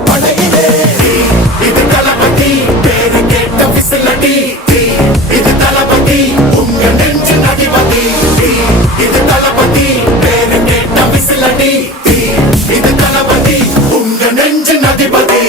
படையிலே இது தளபதி பேரு கேட்ட விசிலடி இது தளபதி உங்க நெஞ்சின் அதிபதி இது தளபதி பேரு கேட்ட விசிலடி இது தளபதி உங்க நெஞ்சின் அதிபதி